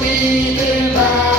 be in the Devan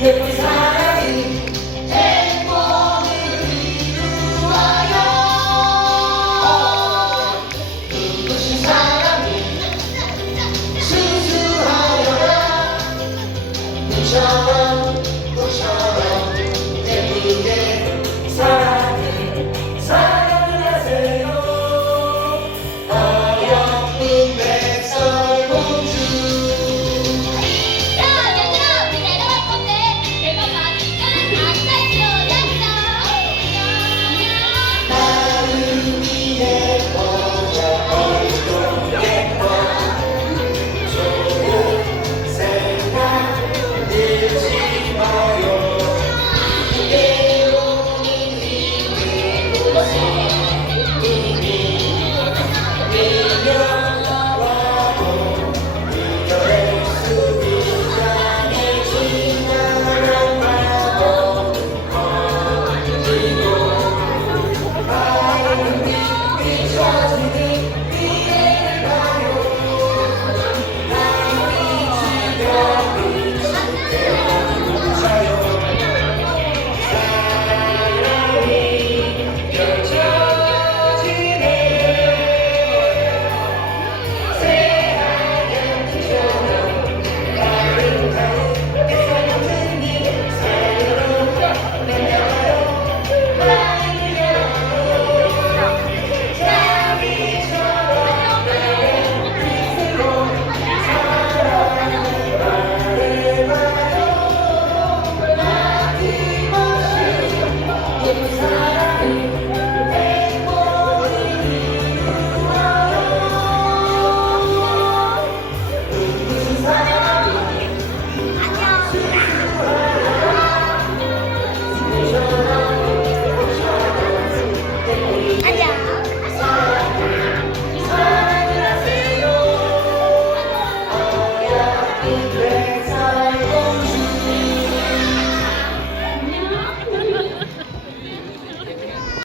repousar.